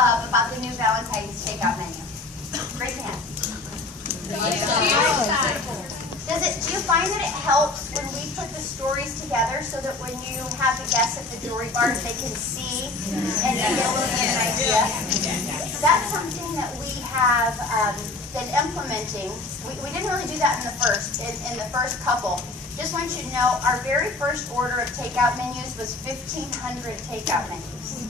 love about the new Valentine's takeout menu? Raise your hand. Do you find that it helps when we put the stories together so that when you have the guests at the jewelry bars, they can see and they get a little bit of an idea? That's something that we have been implementing. We didn't really do that in the first couple. Just want you to know, our very first order of takeout menus was 1,500 takeout menus.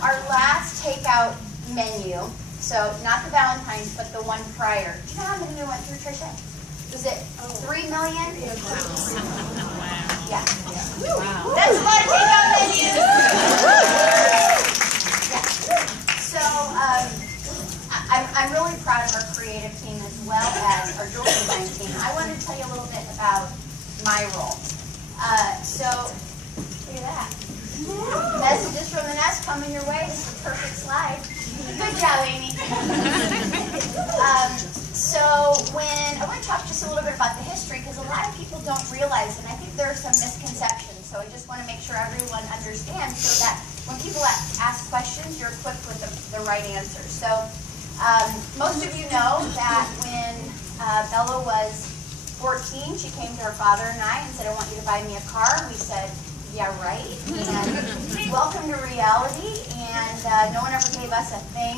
Our last takeout menu, so not the Valentine's, but the one prior. Do you know how many we went through, Tricia? Was it 3 million? Yeah. Wow. That's a lot of takeout menus. Yeah. So I'm really proud of our creative team as well as our jewelry design team. I wanted to tell you a little bit about my role. So look at that. Messages from the nest coming your way. This is a perfect slide. Good job, Amy. So I want to talk just a little bit about the history, because a lot of people don't realize, and I think there are some misconceptions, so I just want to make sure everyone understands so that when people ask questions, you're equipped with the right answers. So most of you know that when Bella was 14, she came to her father and I and said, I want you to buy me a car. We said, yeah, right. And welcome to reality. And no one ever gave us a thing.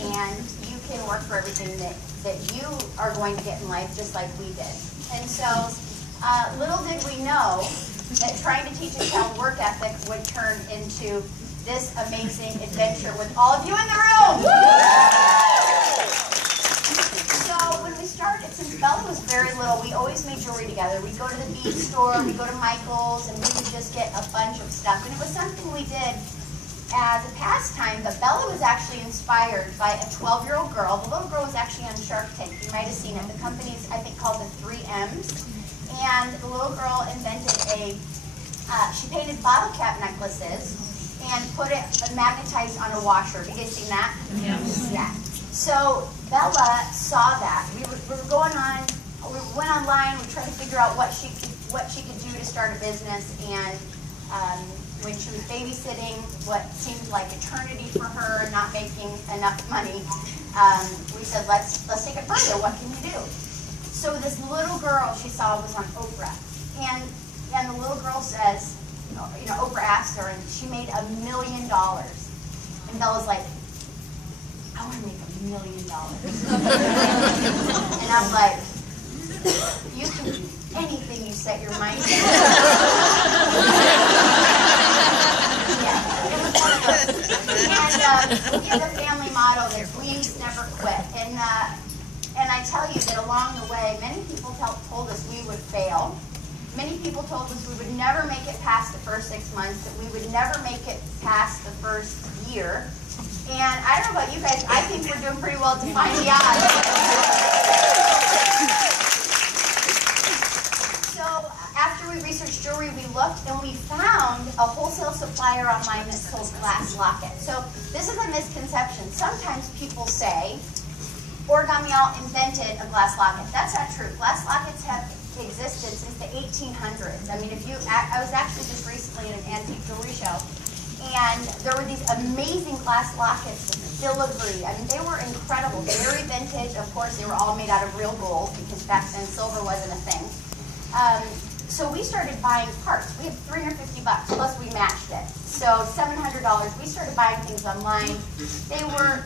And you can work for everything that you are going to get in life, just like we did. And so little did we know that trying to teach a child work ethic would turn into this amazing adventure with all of you in the room. So when we started, since Bella was very little, we always made jewelry together. We'd go to the bead store, we'd go to Michael's, and we would just get a bunch of stuff. And it was something we did as a pastime, but Bella was actually inspired by a 12-year-old girl. The little girl was actually on Shark Tank. You might have seen it. The company's, I think, called the 3Ms. And the little girl invented she painted bottle cap necklaces and put it magnetized on a washer. Have you guys seen that? Yes. Yeah. So Bella saw that. We were going on, we went online, we tried to figure out what she could do to start a business, and when she was babysitting what seemed like eternity for her and not making enough money, we said, let's take it further. What can you do? So this little girl she saw was on Oprah, and the little girl says, Oprah asked her, and she made $1 million. And Bella's like, I want to make $1 million. And I'm like, you can do anything you set your mind to. Yeah, it was one of those. And we have a family motto that we never quit. And I tell you that along the way, many people told us we would fail. Many people told us we would never make it past the first 6 months, that we would never make it past the first year. And I don't know about you guys, I think we're doing pretty well to find the odds. So after we researched jewelry, we looked and we found a wholesale supplier online that sold glass lockets. So this is a misconception. Sometimes people say, Origami All invented a glass locket. That's not true. Glass lockets have existed since the 1800s. I mean, I was actually just recently at an antique jewelry show, and there were these amazing glass lockets with filigree. I mean, they were incredible, very vintage. Of course, they were all made out of real gold, because back then silver wasn't a thing. So we started buying parts. We had $350 plus we matched it. So $700. We started buying things online. They weren't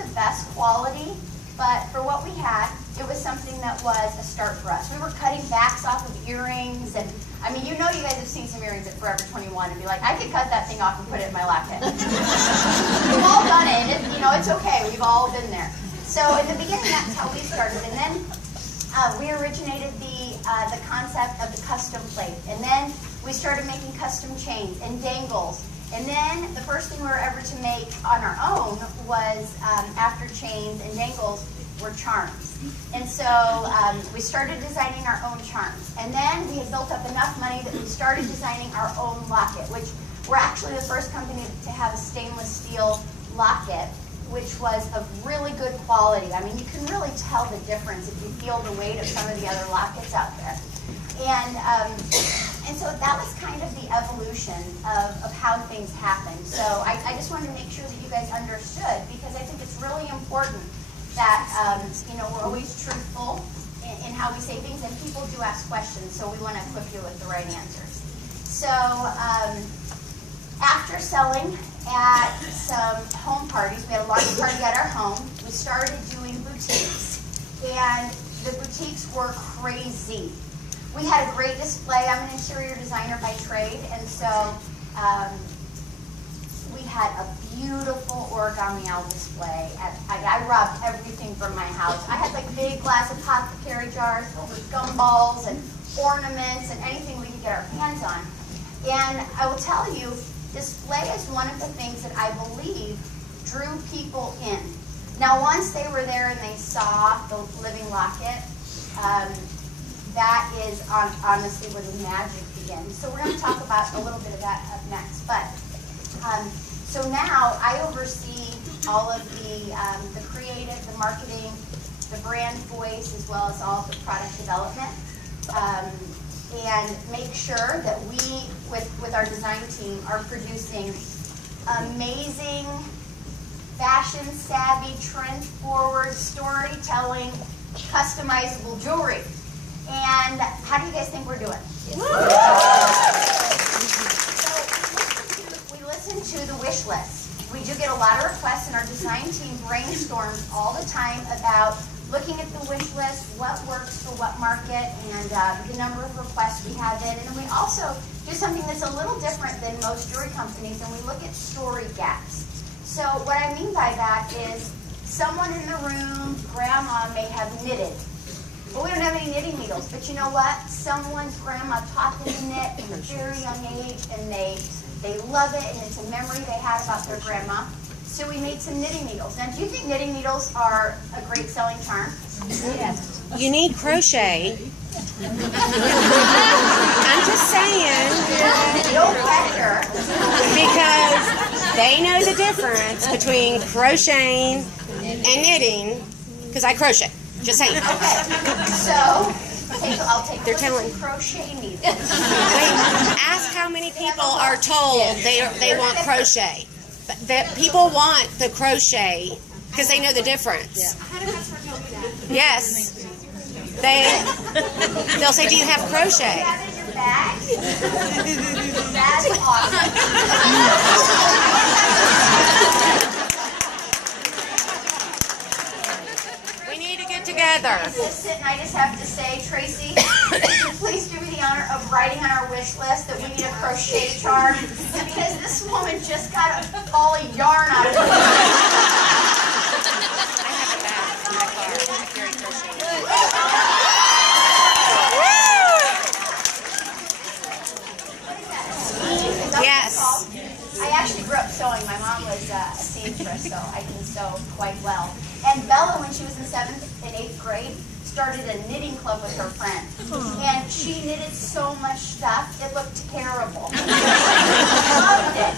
the best quality, but for what we had, it was something that was a start for us. We were cutting backs off of earrings, and I mean, you guys have seen some earrings at Forever 21 and be like, I could cut that thing off and put it in my locket. We've all done it. It's okay. We've all been there. So in the beginning, that's how we started, and then we originated the concept of the custom plate, and then we started making custom chains and dangles. And then the first thing we were ever to make on our own was, after chains and dangles, were charms. And so we started designing our own charms. And then we had built up enough money that we started designing our own locket, which we're actually the first company to have a stainless steel locket, which was of really good quality. I mean, you can really tell the difference if you feel the weight of some of the other lockets out there. And And so that was kind of the evolution of how things happened. So I just wanted to make sure that you guys understood, because I think it's really important that we're always truthful in how we say things, and people do ask questions, so we want to equip you with the right answers. So after selling at some home parties, we had a launch party at our home, we started doing boutiques, and the boutiques were crazy. We had a great display. I'm an interior designer by trade, and so we had a beautiful origami owl display. I robbed everything from my house. I had like big glass apothecary jars filled with gumballs and ornaments and anything we could get our hands on. And I will tell you, display is one of the things that I believe drew people in. Now, once they were there and they saw the living locket, that is honestly where the magic begins. So we're going to talk about a little bit of that up next. But so now I oversee all of the creative, the marketing, the brand voice, as well as all of the product development, and make sure that we, with our design team, are producing amazing, fashion-savvy, trend-forward, storytelling, customizable jewelry. And how do you guys think we're doing? So we listen to the wish list. We do get a lot of requests, and our design team brainstorms all the time about looking at the wish list, what works for what market, and the number of requests we have in. And we also do something that's a little different than most jewelry companies, and we look at story gaps. So what I mean by that is someone in the room, grandma, may have knitted. But we don't have any knitting needles. But you know what? Someone's grandma taught them to knit at a very young age, and they love it, and it's a memory they had about their grandma. So we made some knitting needles. Now, do you think knitting needles are a great selling charm? Yes. You need crochet. I'm just saying. No pressure. Because they know the difference between crocheting and knitting, because I crochet. Just saying. Okay. So I'll take some crochet needles. Ask how many people are told they want crochet. That people want the crochet because they know the difference. Yes. They'll say, "Do you have crochet?" That is your bag. That's awesome. We need to get together. Assistant, I just have to say, Tracy, would you please do me the honor of writing on our wish list that we need a crochet charm, because this woman just got a ball of yarn out of it. I have a bag in my car. I carry crochet. Yes. I actually grew up sewing. My mom was a seamstress, so I can sew quite well. And Bella, when she was in 7th and 8th grade, started a knitting club with her friend. And she knitted so much stuff, it looked terrible. I loved it.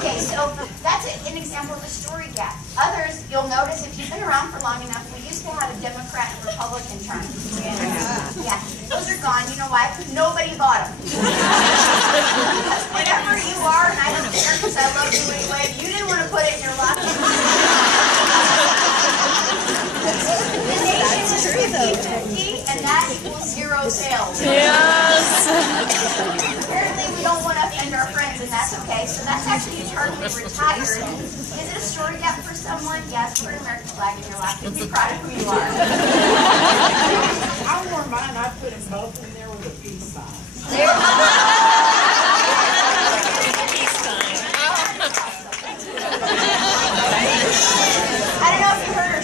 Okay, so that's an example of a story gap. Others, you'll notice if you've been around for long enough, we used to have a Democrat and Republican charm. Yeah, those are gone. You know why? Nobody bought them. Because whatever you are, and I don't care because I love you anyway, you didn't want to put it in your locker. The nation is 50-50, and that equals 0 sales. Yes. Apparently, we don't want to offend our friends, and that's okay. So that's actually eternally retired. Is it a story gap for someone? Yes, put an American flag in your locker. Be proud of who you are. I wore mine. I put them both in there with a peace sign. There you go. I don't know if you heard her.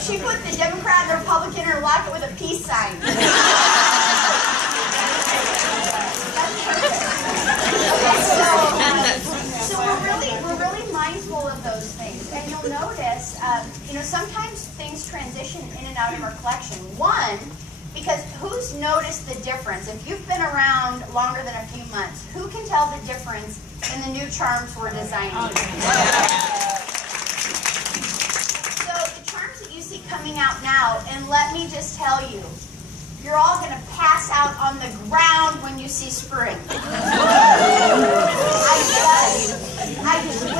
She put the Democrat and the Republican in her locker with a peace sign. So we're really mindful of those things, and you'll notice, sometimes things transition in and out of our collection. One, because who's noticed the difference? If you've been around longer than a few months, who can tell the difference in the new charms we're designing? So the charms that you see coming out now, and let me just tell you, You're all going to pass out on the ground when you see spring. When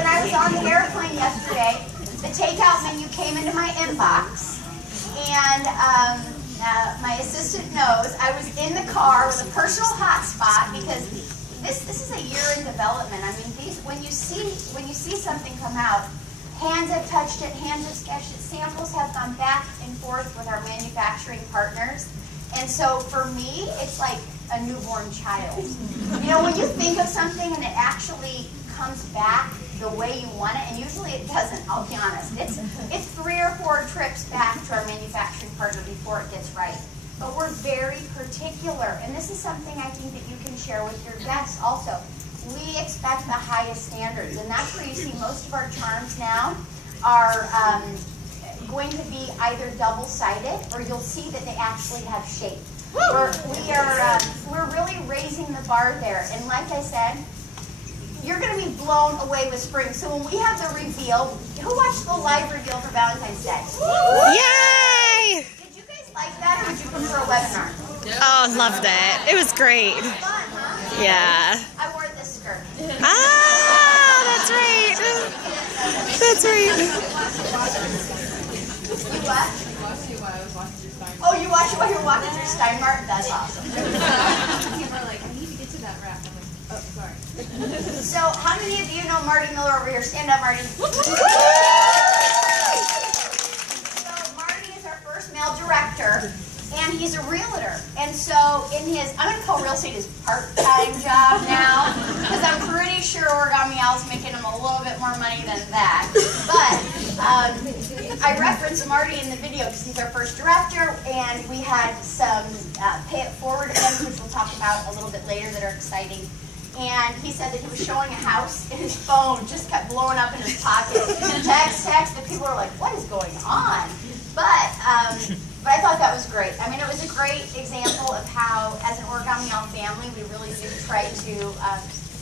I was on the airplane yesterday, the takeout menu came into my inbox, and my assistant knows I was in the car with a personal hotspot because this is a year in development. I mean, when you see something come out, hands have touched it, hands have sketched it, samples have gone back and forth with our manufacturing partners. And so for me, it's like a newborn child. You know, when you think of something and it actually comes back the way you want it, and usually it doesn't, I'll be honest. It's 3 or 4 trips back to our manufacturing partner before it gets right. But we're very particular, and this is something I think that you can share with your guests also. We expect the highest standards, and that's where you see most of our charms now are going to be either double-sided, or you'll see that they actually have shape. We're really raising the bar there, and like I said, you're going to be blown away with spring. So when we have the reveal, who watched the live reveal for Valentine's Day? Yay! Did you guys like that, or would you prefer a webinar? Oh, loved it. It was great. Fun, huh? Yeah. I wore this skirt. Ah, that's right. That's right. You what? Oh, you watched it while you were walking through Steinmart? That's awesome. People are like, I need to get to that rack. I'm like, oh, sorry. So, how many of you know Marty Miller over here? Stand up, Marty. So, Marty is our first male director, and he's a realtor. And so, in his, I'm going to call real estate his part-time job now, because I'm pretty sure Origami Al's making him a little bit more money than that. But I referenced Marty in the video because he's our first director, and we had some pay it forward events, which we'll talk about a little bit later, that are exciting. And he said that he was showing a house, and his phone just kept blowing up in his pocket. Text, and people were like, what is going on? But I thought that was great. I mean, it was a great example of how, as an Origami All family, we really do try to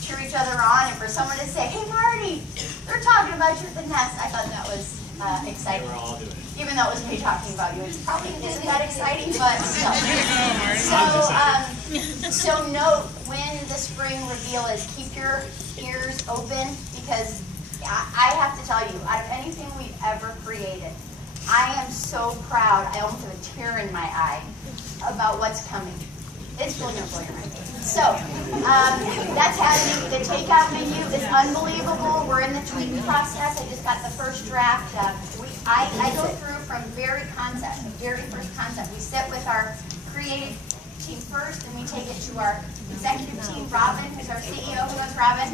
cheer each other on. And for someone to say, hey, Marty, they're talking about you at the nest, I thought that was exciting. Even though it was me talking about you. It probably isn't that exciting, but still. So note when the spring reveal is, keep your ears open, because I have to tell you, out of anything we've ever created, I am so proud, I almost have a tear in my eye about what's coming. It's really going to blow your mind. So, that's happening. The takeout menu is unbelievable. We're in the tweaking process. I just got the first draft. I go through from the very first concept. We sit with our creative team first, and we take it to our executive team. Robin, who's our CEO. Who knows Robin?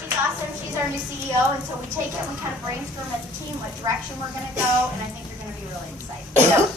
She's awesome. She's our new CEO, and so we take it and we kind of brainstorm as a team what direction we're going to go, and I think you're going to be really excited. So,